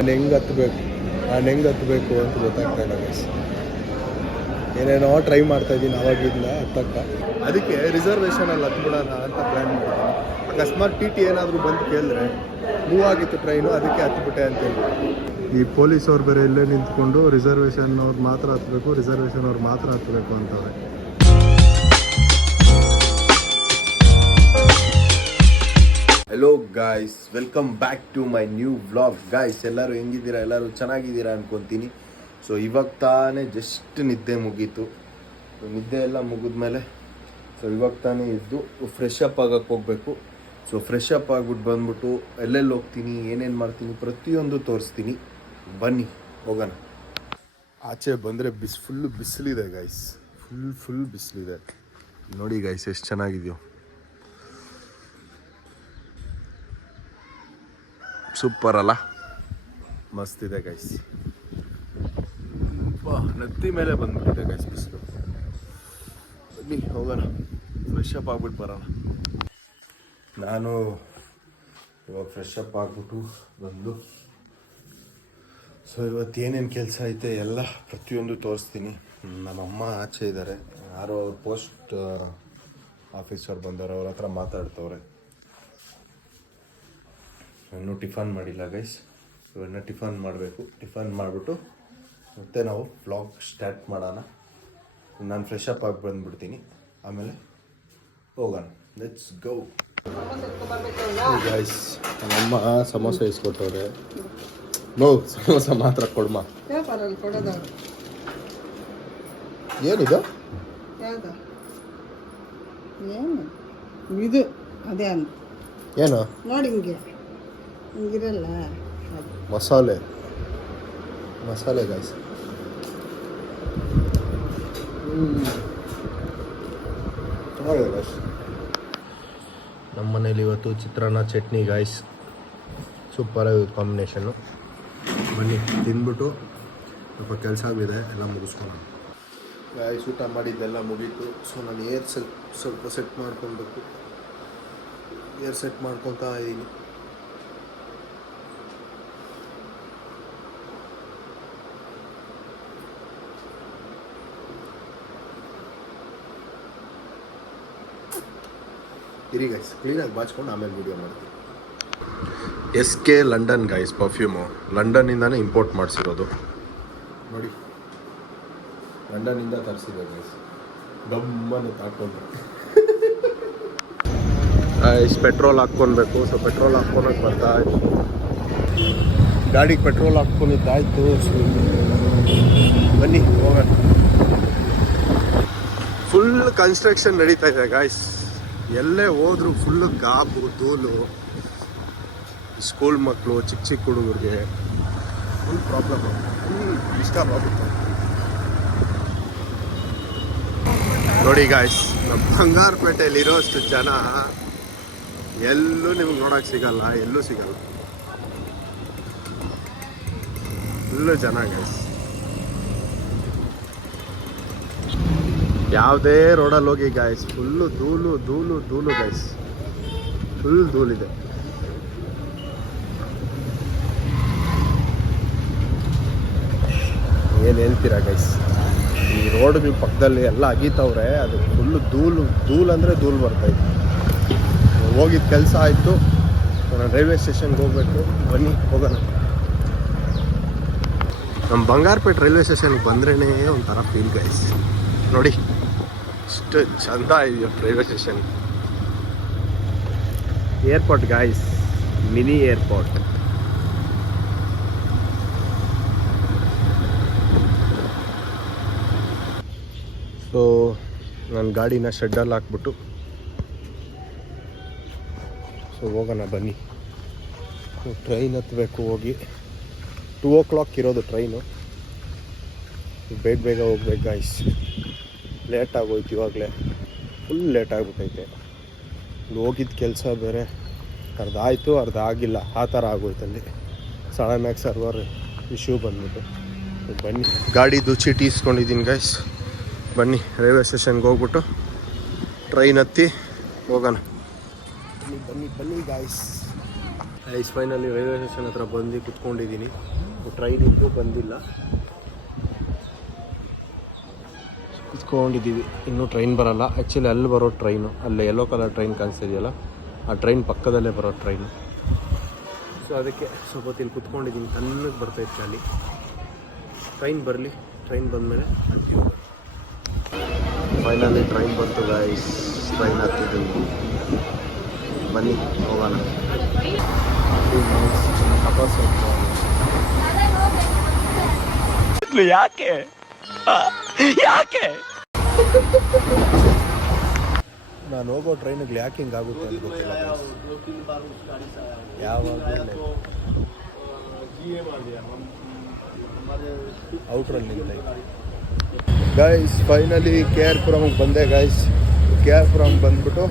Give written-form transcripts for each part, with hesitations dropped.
ನಾನು ಹೆಂಗೆ ಹತ್ತಬೇಕು ಅಂತ ಗೊತ್ತಾಗ್ತಾ ಇಲ್ಲ ಗೈಸ್. ಏನೇನೋ ಟ್ರೈ ಮಾಡ್ತಾ ಇದ್ದೀನಿ ಆವಾಗಿಂದ ಹತ್ತಕ್ಕೆ. ಅದಕ್ಕೆ ರಿಸರ್ವೇಷನಲ್ಲಿ ಹತ್ಬಿಡೋಣ ಅಂತ ಪ್ಲ್ಯಾನ್ ಮಾಡಿದ್ದೀನಿ. ಅಕಸ್ಮಾತ್ ಟಿ ಟಿ ಏನಾದರೂ ಬಂದು ಕೇಳಿದ್ರೆ ಮೂವ್ ಆಗಿತ್ತು ಟ್ರೈನು, ಅದಕ್ಕೆ ಹತ್ಬಿಟ್ಟೆ ಅಂತ ಹೇಳಿ. ಈ ಪೊಲೀಸವ್ರು ಬೇರೆ ಇಲ್ಲೇ ನಿಂತ್ಕೊಂಡು ರಿಸರ್ವೇಷನ್ ಅವ್ರು ಮಾತ್ರ ಹತ್ತಬೇಕು ಅಂತವ್ರೆ. Hello guys, welcome back to my new vlog. Guys, ಎಲ್ಲರೂ ಹೆಂಗಿದ್ದೀರಾ? ಎಲ್ಲರೂ ಚೆನ್ನಾಗಿದ್ದೀರಾ ಅನ್ಕೊತೀನಿ. ಸೊ ಇವಾಗ ತಾನೇ ಜಸ್ಟ್ ನಿದ್ದೆ ಮುಗೀತು. ನಿದ್ದೆ ಎಲ್ಲ ಮುಗಿದ್ಮೇಲೆ ಇವಾಗ ತಾನೇ ಇದ್ದು ಫ್ರೆಶ್ ಅಪ್ ಆಗಕ್ಕೆ ಹೋಗಬೇಕು. ಸೊ ಫ್ರೆಶ್ ಅಪ್ ಆಗಿಬಿಟ್ಟು ಬಂದ್ಬಿಟ್ಟು ಎಲ್ಲೆಲ್ಲಿ ಹೋಗ್ತೀನಿ, ಏನೇನು ಮಾಡ್ತೀನಿ ಪ್ರತಿಯೊಂದು ತೋರಿಸ್ತೀನಿ. ಬನ್ನಿ ಹೋಗೋಣ. ಆಚೆ ಬಂದರೆ ಫುಲ್ಲು ಬಿಸಿಲಿದೆ ಗಾಯ್ಸ್, ಫುಲ್ ಬಿಸಿಲಿದೆ. ನೋಡಿ ಗಾಯ್ಸ್ ಎಷ್ಟು ಚೆನ್ನಾಗಿದೆಯೋ, ಸೂಪರ್ ಅಲ್ಲ, ಮಸ್ತ್ ಇದೆ ಗೈಸ್. ನತ್ತಿ ಮೇಲೆ ಬಂದ್ಬಿಟ್ಟಿದೆ ಗೈಸ್ ಬಿಸಿಲು. ಬನ್ನಿ ಹೋಗೋಣ, ಫ್ರೆಶ್ ಅಪ್ ಆಗ್ಬಿಟ್ಟು ಬರೋಣ. ನಾನು ಇವಾಗ ಫ್ರೆಶ್ ಅಪ್ ಆಗ್ಬಿಟ್ಟು ಬಂದು ಇವತ್ತು ಏನೇನು ಕೆಲಸ ಐತೆ ಎಲ್ಲ ಪ್ರತಿಯೊಂದು ತೋರಿಸ್ತೀನಿ. ನಮ್ಮಮ್ಮ ಆಚೆ ಇದ್ದಾರೆ, ಯಾರೋ ಅವ್ರ ಪೋಸ್ಟ್ ಆಫೀಸರ್ ಬಂದವರು, ಅವ್ರ ಹತ್ರ ಮಾತಾಡ್ತವ್ರೆ. ಇನ್ನೂ ಟಿಫನ್ ಮಾಡಿಲ್ಲ ಗೈಸ್, ಇನ್ನು ಟಿಫನ್ ಮಾಡಬೇಕು. ಟಿಫನ್ ಮಾಡಿಬಿಟ್ಟು ಮತ್ತೆ ನಾವು ವ್ಲಾಗ್ ಸ್ಟಾರ್ಟ್ ಮಾಡೋಣ. ನಾನು ಫ್ರೆಶ್ ಅಪ್ ಆಗಿ ಬಂದುಬಿಡ್ತೀನಿ, ಆಮೇಲೆ ಹೋಗೋಣ. Let's go guys. ನಮ್ಮಮ್ಮ ಸಮೋಸ ಇಸ್ಕೊಟ್ಟವ್ರೆ. ಸಮೋಸ ಮಾತ್ರ ಕೊಡ್ಮ. ಏನಿದು? ಇದು ಅದೇ ಅಂತ ಏನು ನೋಡಿ, ಹಿಂಗಿರಲ್ಲ ಮಸಾಲೆ ಗಾಯ್ಸ್. ನಮ್ಮ ಮನೇಲಿ ಇವತ್ತು ಚಿತ್ರಾನ್ನ ಚಟ್ನಿ ಗಾಯ್ಸ್, ಸೂಪರ್ ಆಗಿತ್ತು ಕಾಂಬಿನೇಷನ್ನು. ಬನ್ನಿ ತಿಂದ್ಬಿಟ್ಟು ಸ್ವಲ್ಪ ಕೆಲಸ ಆಗಿದೆ, ಎಲ್ಲ ಮುಗಿಸ್ಕೊಳ್ಳೋಣ ಗಾಯ್ಸ್. ಊಟ ಮಾಡಿದ್ದೆಲ್ಲ ಮುಗೀತು. ಸೊ ನಾನು ಸ್ವಲ್ಪ ಸೆಟ್ ಮಾಡ್ಕೊಳ್ಬೇಕು. ಸೆಟ್ ಮಾಡ್ಕೊತಾ ಇದ್ದೀನಿ. ಇರಿ ಗೈಸ್, ಕ್ಲೀನಾಗಿ ಬಾಚ್ಕೊಂಡು ಆಮೇಲೆ ವೀಡಿಯೋ ಮಾಡ್ತೀನಿ. SK ಲಂಡನ್ ಗೈಸ್ ಪರ್ಫ್ಯೂಮು, ಲಂಡನ್ನಿಂದಾನೇ ಇಂಪೋರ್ಟ್ ಮಾಡಿಸಿರೋದು. ನೋಡಿ, ಲಂಡನ್ನಿಂದ ತರಿಸಿದೆ ಗೈಸ್. ಗಮ್ಮನ್ನು ಹಾಕ್ಕೊಂಡ್ರೆ ಪೆಟ್ರೋಲ್ ಹಾಕ್ಕೊಳ್ಬೇಕು. ಸೊ ಪೆಟ್ರೋಲ್ ಹಾಕ್ಕೊಳಕ್ಕೆ ಬರ್ತಾ ಇತ್ತು, ಗಾಡಿಗೆ ಪೆಟ್ರೋಲ್ ಹಾಕ್ಕೊಂಡಿದ್ದಾಯ್ತು. ಸೊ ಬನ್ನಿ ಹೋಗೋಣ. ಫುಲ್ ಕನ್ಸ್ಟ್ರಕ್ಷನ್ ನಡೀತಾ ಇದೆ ಗಾಯ್ಸ್. ಎಲ್ಲೇ ಹೋದ್ರು ಫುಲ್ಲು ಗಾಬು ಧೂಳು. ಸ್ಕೂಲ್ ಮಕ್ಕಳು, ಚಿಕ್ಕ ಹುಡುಗರಿಗೆ ಫುಲ್ ಪ್ರಾಬ್ಲಮ್, ಫುಲ್ ಡಿಸ್ಟರ್ಬ್ ಆಗುತ್ತೆ. ನೋಡಿ ಗಾಯ್ಸ್, ನಮ್ಮ ಬಂಗಾರಪೇಟೆಯಲ್ಲಿರೋಷ್ಟು ಜನ ಎಲ್ಲೂ ನಿಮ್ಗೆ ನೋಡೋಕೆ ಸಿಗಲ್ಲ, ಎಲ್ಲೂ ಸಿಗಲ್ಲ. ಫುಲ್ಲು ಜನ ಗಾಯ್ಸ್. ಯಾವುದೇ ರೋಡಲ್ಲಿ ಹೋಗಿ ಗಾಯ್ಸ್, ಫುಲ್ಲು ಧೂಳು ಗಾಯ್ಸ್, ಫುಲ್ ಧೂಳಿದೆ. ಏನು ಹೇಳ್ತೀರಾ ಗೈಸ್? ಈ ರೋಡ್ಗಳ ಪಕ್ಕದಲ್ಲಿ ಎಲ್ಲ ಅಗೀತವ್ರೆ, ಅದು ಫುಲ್ಲು ಧೂಳು ಅಂದರೆ ಧೂಳು ಬರ್ತೈತೆ. ಹೋಗಿದ್ದ ಕೆಲಸ ಆಯಿತು. ನಾನು ರೈಲ್ವೆ ಸ್ಟೇಷನ್ಗೆ ಹೋಗ್ಬೇಕು. ಬನ್ನಿ ಹೋಗೋಣ. ನಮ್ಮ ಬಂಗಾರಪೇಟೆ ರೈಲ್ವೆ ಸ್ಟೇಷನ್ಗೆ ಬಂದ್ರೇ ಒಂಥರ ಫೀಲ್ ಗೈಸ್. ನೋಡಿ ಎಷ್ಟು ಚಂದ ಇದೆಯೋ railway station. Airport guys, mini airport. So ನನ್ನ ಗಾಡಿನ ಶೆಡ್ಡಲ್ಲಿ ಹಾಕ್ಬಿಟ್ಟು ಹೋಗೋಣ ಬನ್ನಿ. ಟ್ರೈನ್ ಹತ್ತಬೇಕು, ಹೋಗಿ 2 o'clock ಇರೋದು ಟ್ರೈನು. ಬೇಗ ಹೋಗ್ಬೇಕು ಗಾಯ್ಸ್. ಲೇಟ್ ಆಗೋಯ್ತು, ಇವಾಗಲೇ ಫುಲ್ ಲೇಟ್ ಆಗಿಬಿಟ್ಟೈತೆ. ಹೋಗಿದ್ದ ಕೆಲಸ ಬೇರೆ ಅರ್ಧ ಆಯಿತು, ಅರ್ಧ ಆಗಿಲ್ಲ, ಆ ಥರ ಆಗೋಯ್ತಲ್ಲಿ. ಸಡನ್ನಾಗಿ ಸರ್ವರ್ ಇಶ್ಯೂ ಬಂದ್ಬಿಟ್ಟು. ಬನ್ನಿ, ಗಾಡಿದು ಚೀಟಿ ಇಸ್ಕೊಂಡಿದ್ದೀನಿ ಗೈಸ್. ಬನ್ನಿ ರೈಲ್ವೆ ಸ್ಟೇಷನ್ಗೆ ಹೋಗ್ಬಿಟ್ಟು ಟ್ರೈನ್ ಹತ್ತಿ ಹೋಗೋಣ. ಬನ್ನಿ guys. Ice finally railway station ಹತ್ರ ಬಂದು ಕುತ್ಕೊಂಡಿದ್ದೀನಿ. ಟ್ರೈನ್ ಇದ್ದು ಬಂದಿಲ್ಲ, ಕುತ್ಕೊಂಡಿದ್ದೀವಿ. ಇನ್ನೂ ಟ್ರೈನ್ ಬರೋಲ್ಲ. ಆ್ಯಕ್ಚುಲಿ ಅಲ್ಲಿ ಬರೋ ಟ್ರೈನು, ಅಲ್ಲೇ ಯೆಲ್ಲೋ ಕಲರ್ ಟ್ರೈನ್ ಕಾಣಿಸ್ತಿದೆಯಲ್ಲ, ಆ ಟ್ರೈನ್ ಪಕ್ಕದಲ್ಲೇ ಬರೋ ಟ್ರೈನು. ಸೊ ಅದಕ್ಕೆ ಸ್ವಲ್ಪ ಹೊತ್ತು ಇಲ್ಲಿ ಕುತ್ಕೊಂಡಿದ್ದೀನಿ. ತಣ್ಣಗೆ ಬರ್ತೈತೆ ಅಲ್ಲಿ. ಟ್ರೈನ್ ಬರಲಿ, ಟ್ರೈನ್ ಬಂದಮೇಲೆ ಅಂತೀವಿ. ಫೈನಲಿ ಟ್ರೈನ್ ಬಂತು ಗೈಸ್. ಟ್ರೈನ್ ಹತ್ತಿದ್ದೀವಿ, ಬನ್ನಿ ಹೋಗೋಣ. ಯಾಕೆ ಯಾಕೆ ನಾನು ಹೋಗೋ ಟ್ರೈನಿಗೆ ಯಾಕೆ ಹಿಂಗಾಗುತ್ತೆ ಅಂತ ಗೊತ್ತಿಲ್ಲ. ಯಾವಾಗಲೂ ಔಟ್ರಲ್ಲಿ ನಿಂತೈತೆ ಗೈಸ್. ಫೈನಲಿ ಕೆ ಆರ್ ಪುರಮ್ಗೆ ಬಂದೆ ಗೈಸ್. ಕೆ ಆರ್ ಪುರಮ್ ಬಂದ್ಬಿಟ್ಟು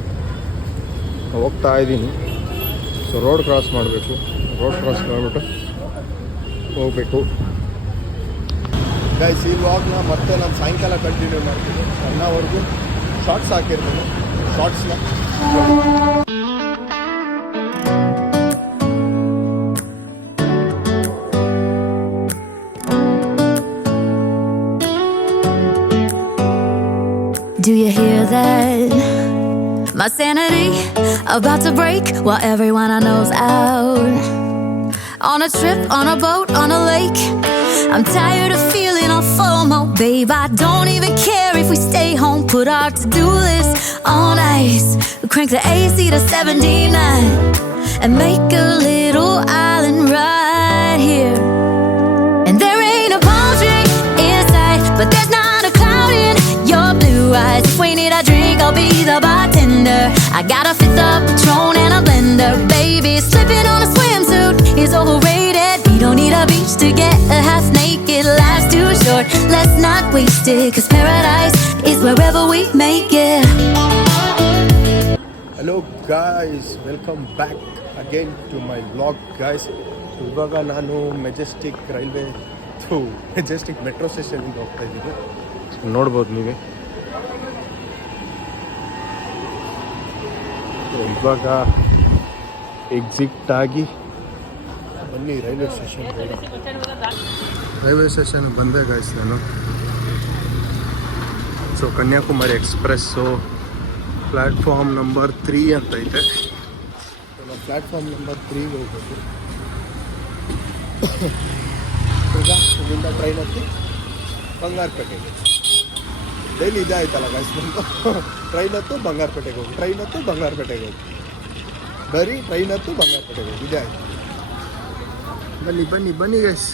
ಹೋಗ್ತಾ ಇದ್ದೀನಿ. ಸೊ ರೋಡ್ ಕ್ರಾಸ್ ಮಾಡಬೇಕು. ರೋಡ್ ಕ್ರಾಸ್ ಮಾಡಿಬಿಟ್ಟು ಹೋಗಬೇಕು ಗೈಸ್. ಈ ವ್ಲಾಗ್ನ ಮತ್ತೆ ನಾನು ಸಾಯಂಕಾಲ ಕಂಟಿನ್ಯೂ ಮಾಡ್ತೀನಿ. ಅನ್ನವರೆಗೂ ಶಾರ್ಟ್ಸ್ ಹಾಕಿರ್ತೀನಿ. ಶಾರ್ಟ್ಸ್ನ Do you hear that? My sanity about to break while everyone I know's out. On a trip, on a boat, on a lake. I'm tired of feeling all FOMO, babe. I don't even care if we stay home. Put our to-do list on ice. Crank the AC to 79 and make a little island right here. And there ain't a palm tree in sight, but there's not a cloud in your blue eyes. If we need a drink, I'll be the bartender. I got a fifth of Patron and a blender, baby. Slipping on a swimsuit is overrated. We don't need a beach to get a half naked. Life's too short, let's not waste it. Cause paradise is wherever we make it. Hello guys, welcome back again to my vlog guys. ಇವಾಗ ನಾನು Majestic metro ಸ್ಟೇಷನ್ಗೆ ಹೋಗ್ತಾ ಇದ್ದೀನಿ. ನೋಡ್ಬೋದು ನೀವೇ. ಇವಾಗ exit ಆಗಿ ಬನ್ನಿ ರೈಲ್ವೆ ಸ್ಟೇಷನ್. ರೈಲ್ವೆ ಸ್ಟೇಷನ್ಗೆ ಬಂದೆ ಗಾಯ್ಸ್ ನಾನು. So Kanyakumari express platform number 3 ಅಂತ ಐತೆ. ನಾವು ಪ್ಲ್ಯಾಟ್ಫಾರ್ಮ್ ನಂಬರ್ 3ಗೆ ಹೋಗ್ಬೇಕು. ಈಗ ಇಲ್ಲಿಂದ ಟ್ರೈನ್ ಹತ್ತಿ ಬಂಗಾರಪೇಟೆಗೆ. ಡೈಲಿ ಇದೇ ಆಯ್ತಲ್ಲ ಗಾಯ್ಸ್ ನಮ್ಮದು. ಟ್ರೈನ್ ಹತ್ತು ಬಂಗಾರಪೇಟೆಗೆ ಹೋಗಿ, ಟ್ರೈನ್ ಹತ್ತು ಬಂಗಾರಪೇಟೆಗೆ ಹೋಗಿ, ಬರೀ ಟ್ರೈನ್ ಹತ್ತು ಬಂಗಾರಪೇಟೆಗೆ ಹೋಗಿ, ಇದೇ ಆಯ್ತು. ಬನ್ನಿ ಬನ್ನಿ ಬನ್ನಿ ಗೈಸ್.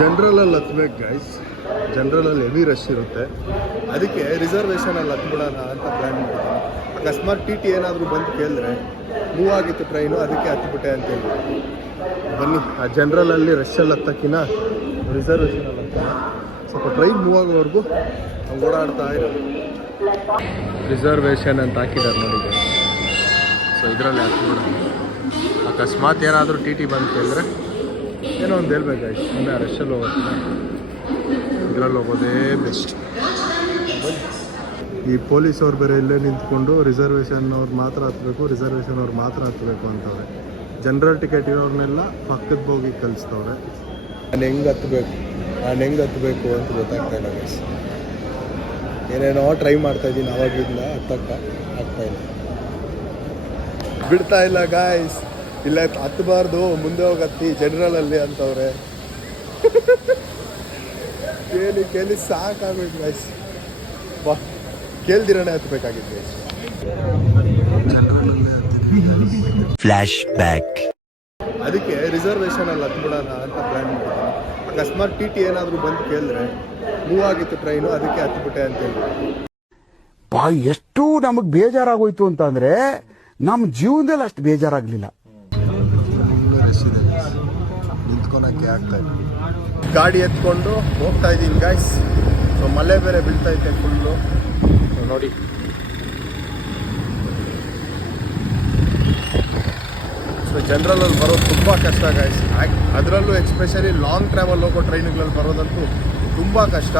ಜನರಲಲ್ಲಿ ಹತ್ಬೇಕು ಗೈಸ್. ಜನರಲಲ್ಲಿ ಹೆವಿ ರಶ್ ಇರುತ್ತೆ. ಅದಕ್ಕೆ ರಿಸರ್ವೇಷನಲ್ಲಿ ಹತ್ಬಿಡೋಣ ಅಂತ ಪ್ಲ್ಯಾನ್ ಮಾಡಿದ್ದೀನಿ. ಅಕಸ್ಮಾತ್ ಟಿ ಟಿ ಏನಾದರೂ ಬಂದು ಕೇಳಿದ್ರೆ ಮೂವ್ ಆಗಿತ್ತು ಟ್ರೈನು, ಅದಕ್ಕೆ ಹತ್ಬಿಟ್ಟೆ ಅಂತೇಳಿ. ಬನ್ನಿ, ಆ ಜನರಲಲ್ಲಿ ರಶಲ್ಲಿ ಹತ್ತಕ್ಕಿಂತ ರಿಸರ್ವೇಷನಲ್ಲಿ ಹತ್ತೋಣ. ಸ್ವಲ್ಪ ಟ್ರೈನ್ ಮೂವ್ ಆಗೋವರೆಗೂ ಓಡಾಡ್ತಾ ಇರೋದು. ರಿಸರ್ವೇಷನ್ ಅಂತ ಹಾಕಿದ್ದಾರೆ ನೋಡಿ. ಸೊ ಇದರಲ್ಲಿ ಹತ್ಬಿಡೋಣ. ಅಕಸ್ಮಾತ್ ಏನಾದರೂ ಟಿ ಟಿ ಬಂದು ಕೇಳಿದ್ರೆ ಏನೋ ಒಂದು ಹೇಳ್ಬೇಕಾಯ್ತು. ಸುಮ್ಮನೆ ರಶಲ್ಲಿ ಹೋಗೋದಿಲ್ಲ, ಇದರಲ್ಲಿ ಹೋಗೋದೇ ಬೆಸ್ಟ್. ಈ ಪೊಲೀಸವ್ರು ಬೇರೆ ಇಲ್ಲೇ ನಿಂತ್ಕೊಂಡು ರಿಸರ್ವೇಷನ್ ಅವ್ರು ಮಾತ್ರ ಹತ್ತಬೇಕು, ರಿಸರ್ವೇಷನ್ ಅವ್ರು ಮಾತ್ರ ಹತ್ತಬೇಕು ಅಂತವ್ರೆ. ಜನರಲ್ ಟಿಕೆಟ್ ಇರೋರ್ನೆಲ್ಲ ಪಕ್ಕದ ಬೋಗಿ ಕಲಿಸ್ತವ್ರೆ. ನಾನು ಹೆಂಗೆ ಹತ್ತಬೇಕು ಅಂತ ಗೊತ್ತಾಗ್ತಾ ಇಲ್ಲ ಗೈಸ್. ಏನೇನೋ ಟ್ರೈ ಮಾಡ್ತಾಯಿದ್ದೀನಿ ಆವಾಗಿಂದ, ಆಗ್ತಾಯಿಲ್ಲ, ಬಿಡ್ತಾ ಇಲ್ಲ ಗಾಯ್ಸ್. ಇಲ್ಲ ಹತ್ತಬಾರ್ದು, ಮುಂದೆ ಹೋಗಿ ಹತ್ತಿ ಜನರಲಲ್ಲಿ ಅಂತವ್ರೆ. ಕೇಳಿ ಸಾಕಾಗೋಯ್ತು ಗೈಸ್. ಬಾ, ಕೇಳ್ದಿರನೇ ಹತ್ಬೇಕಾಗಿತ್ತು ಗೈಸ್. Flash back. ಅದಕ್ಕೆ ರಿಸರ್ವೇಷನಲ್ಲಿ ಹತ್ಬಿಡೋಣ ಅಂತ ಪ್ಲ್ಯಾನ್ ಮಾಡಿದ್ದೀನಿ. ಅಕಸ್ಮಾತ್ ಟಿ ಟಿ ಏನಾದರೂ ಬಂದು ಕೇಳಿದ್ರೆ ಮೂವ್ ಆಗಿತ್ತು ಟ್ರೈನು, ಅದಕ್ಕೆ ಹತ್ಬಿಟ್ಟೆ ಅಂತೇಳಿ. ಎಷ್ಟು ನಮಗೆ ಬೇಜಾರಾಗೋಯ್ತು ಅಂತಂದ್ರೆ ನಮ್ಮ ಜೀವನದಲ್ಲಿ ಅಷ್ಟು ಬೇಜಾರಾಗಲಿಲ್ಲ. ನಿಂತ್ಕೊಳಕ್ಕೆ ಆಗ್ತಾ ಇಲ್ಲ. ಗಾಡಿ ಎತ್ಕೊಂಡು ಹೋಗ್ತಾ ಇದ್ದೀನಿ ಗಾಯ್ಸ್. ಸೊ ಮಳೆ ಬೇರೆ ಬೀಳ್ತೈತೆ ಫುಲ್ಲು. ನೋಡಿ, ಸೊ ಜನರಲಲ್ಲಿ ಬರೋದು ತುಂಬ ಕಷ್ಟ ಗಾಯ್ಸ್. ಅದರಲ್ಲೂ ಎಕ್ಸ್ಪೆಷಲಿ ಲಾಂಗ್ ಟ್ರಾವೆಲ್ ಹೋಗೋ ಟ್ರೈನ್ಗಳಲ್ಲಿ ಬರೋದಂತೂ ತುಂಬ ಕಷ್ಟ.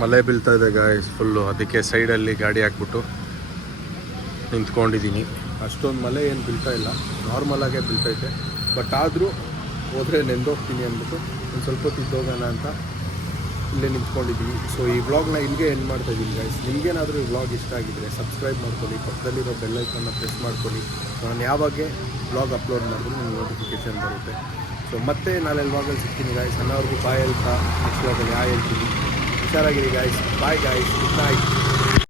ಮಳೆ ಬೀಳ್ತಾ ಇದೆ ಗಾಯ್ಸ್ ಫುಲ್ಲು, ಅದಕ್ಕೆ ಸೈಡಲ್ಲಿ ಗಾಡಿ ಹಾಕ್ಬಿಟ್ಟು ನಿಂತ್ಕೊಂಡಿದ್ದೀನಿ. ಅಷ್ಟೊಂದು ಮಳೆ ಏನು ಬೀಳ್ತಾ ಇಲ್ಲ, ನಾರ್ಮಲಾಗೇ ಬೀಳ್ತೈತೆ. ಬಟ್ ಆದರೂ ಹೋದರೆ ನೆಂದೋಗ್ತೀನಿ ಅಂದ್ಬಿಟ್ಟು ಒಂದು ಸ್ವಲ್ಪ ಹೊತ್ತಿದ್ದು ಹೋಗೋಣ ಅಂತ ಇಲ್ಲೇ ನಿಂತ್ಕೊಂಡಿದ್ದೀನಿ. ಸೊ ಈ ವ್ಲಾಗ್ನ ಇಲ್ಲಿಗೆ ಎಂಡ್ ಮಾಡ್ತಾ ಇದ್ದೀನಿ ಗೈಸ್. ನಿಮಗೇನಾದರೂ ಈ ವ್ಲಾಗ್ ಇಷ್ಟ ಆಗಿದ್ರೆ ಸಬ್ಸ್ಕ್ರೈಬ್ ಮಾಡ್ಕೊಳ್ಳಿ, ಪಕ್ಕದಲ್ಲಿರೋ ಬೆಲ್ಲೈಕನ್ನ ಪ್ರೆಸ್ ಮಾಡ್ಕೊಳ್ಳಿ. ನಾನು ಯಾವಾಗೆ ವ್ಲಾಗ್ ಅಪ್ಲೋಡ್ ಮಾಡಿದ್ರು ನಿಮ್ಗೆ ನೋಟಿಫಿಕೇಷನ್ ಬರುತ್ತೆ. ಸೊ ಮತ್ತೆ ನಾಳೆ ವ್ಲಾಗಲ್ಲಿ ಸಿಗ್ತೀನಿ ಗಾಯ್ಸ್. ಅನ್ನೋರ್ಗೂ ಬಾಯ್ ಹೇಳ್ತಾ ನೆಕ್ಸ್ಟ್ ವ್ಲಾಗಲ್ಲಿ ಹೇಳ್ತೀನಿ. ಹುಷಾರಾಗಿರಿ guys. Bye guys, good night.